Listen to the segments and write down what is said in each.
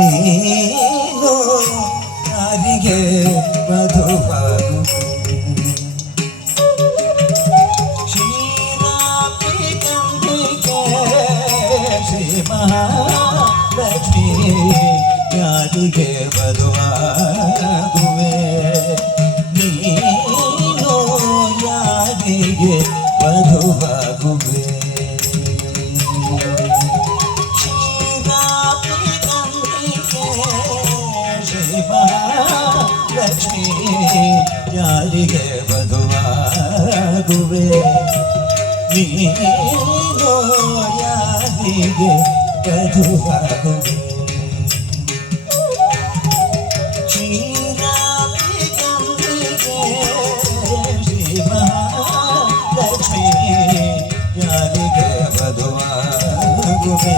ನೀನು ಯಾರಿಗೆ ಮಧುವಾಗು ಶ್ರೀರಾಮಿ ಗಂಧಿಗೆ ಶ್ರೀ ಮಹಾಲಕ್ಷ್ಮಿ ಯಾರಿಗೆ ಮಧುವಾಗುವೆ ಲಕ್ಷ್ಮೀ ಯಾರಿಗೆ ಬದುವಾಗುವೆ ನೀನು ಯಾರಿಗೆ ಬದುವಾಗುವೆ ಶ್ರೀರಾಮಿ ಗಂಧಿಗೆ ಶ್ರೀ ಮಹಾಲಕ್ಷ್ಮೀ ಯಾರಿಗೆ ಬದುವಾಗುವೆ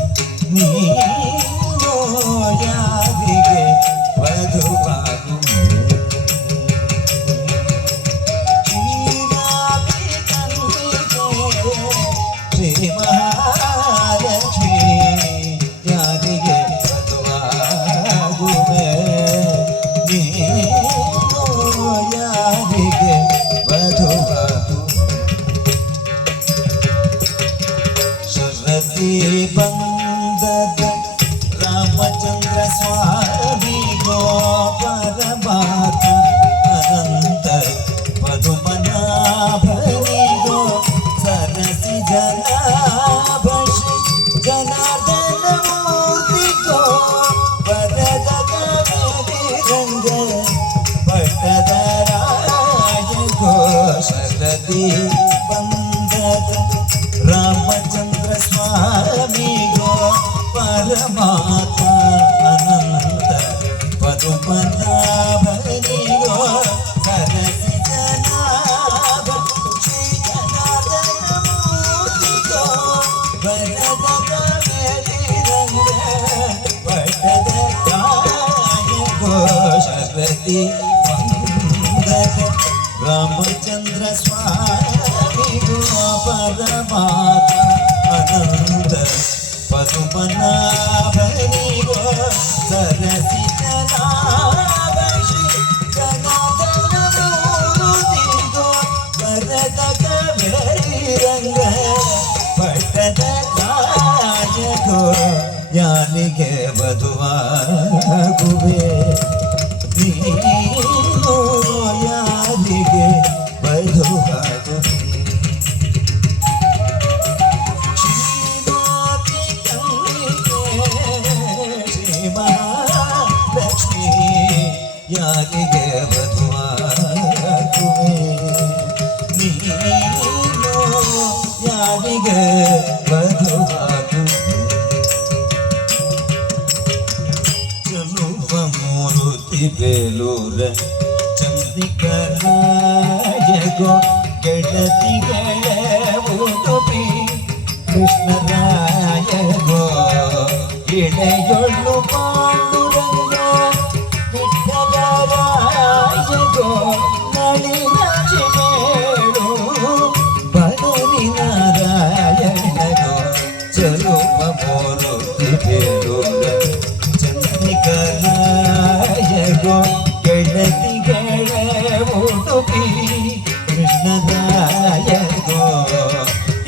भगवती वंदन रामचंद्र स्वामी गो परमाता अनंत परुपदाभरी गो सरसी सरस्वती ರಾಮಚಂದ್ರ ಸ್ವಾಮಿ ಪರಮಾತ ಅನಂತ ಪದುಮನಾಭನಿಗೋ ಸರಸಿ ಜನಾಭ ಶ್ರೀ ಜನಾರ್ದನ ಮೂರ್ತಿಗೋ ವರದ ಕವಿರಂಗ ಪಟ್ಟದ ರಾಜಗೋ ಯಾನಿಗೆ ಬದುವಾಗುವೆ ಬೇಲೂರ ಚಂದ್ರಿಕರಾಜಗೋ ಗೆಳತಿಗಳ ಉಡುಪಿ ಕೃಷ್ಣರಾಯಗೋ ಇಳೆಯೊಳ್ಳು ಪಾಂಡುರಂಗ ವಿಠಲರಾಯಗೋ ನಳಿನ ಚಿಮೇಳು ಬದರಿ ನಾರಾಯಣಗೋ ಚಲುವ ಮೂರುತಿ ಬೇಲೂರ ಗೆಳತಿಗಳೇ ಉಡುಪಿ ಕೃಷ್ಣದಾಯಗೋ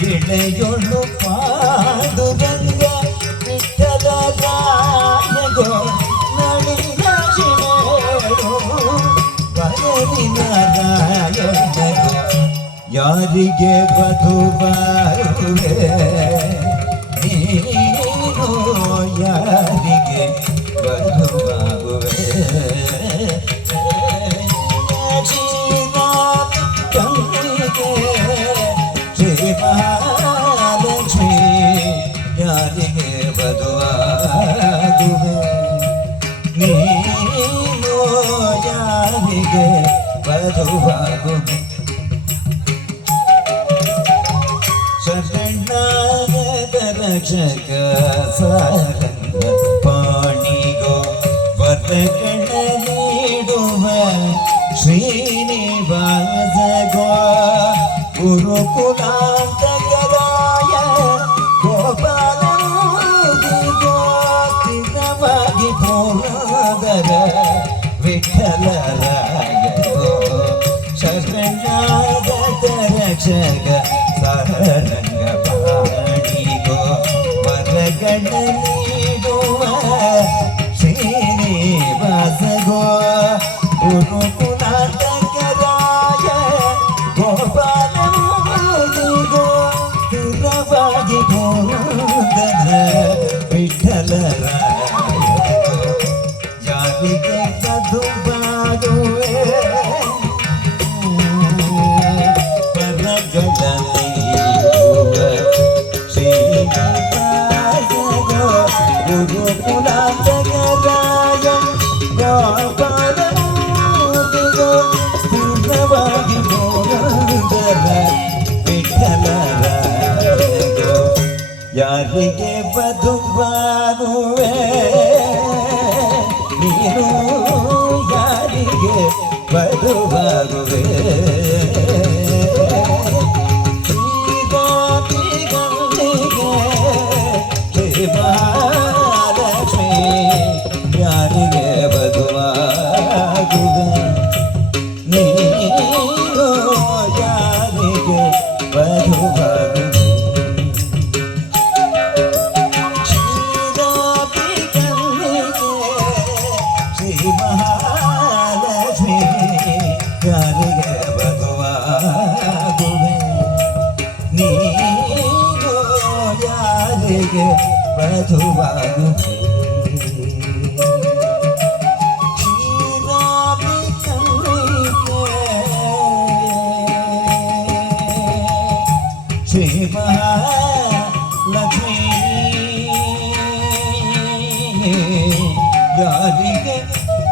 ಇಳೆಯೊಳು ಪಾಡು ಗಂಗ ವಿಠಲದಾಯಗೋ ನಳಿನ ಶಿವೇಡು ಬಯಲಿನ ರಾಯಗೋ. ಯಾರಿಗೆ ಬದುಬಾರುವೆ ಶರಣಾಗತ ರಕ್ಷಕ ಸಾರಂಗ ಪಾಣಿಗೋ ವರಗಣ ನೀಡುವ ಶ್ರೀನಿವಾಸ ಗೋ ಗುರುಕುಲಾಂತಕರಾಯ ಗೋಪಾಲ ಸ್ಥಿರವಾಗಿ ಪೂರ್ಣದರ ವಿಠಲರಾಯ ಶರಣಾಗತ ರಕ್ಷಕ ಯಾರಿಗೆ ಬದುಕುವೆ ನೀನು ಯಾರಿಗೆ ಬದುವಾಗುವೆ ಯಾರಿಗೆ മധുവാകുമേ ശ്രീമഹാലക്ഷ്മി യാദിക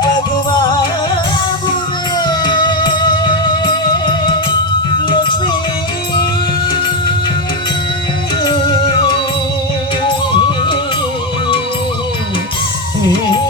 ഭഗവാൻ. Mm-hmm.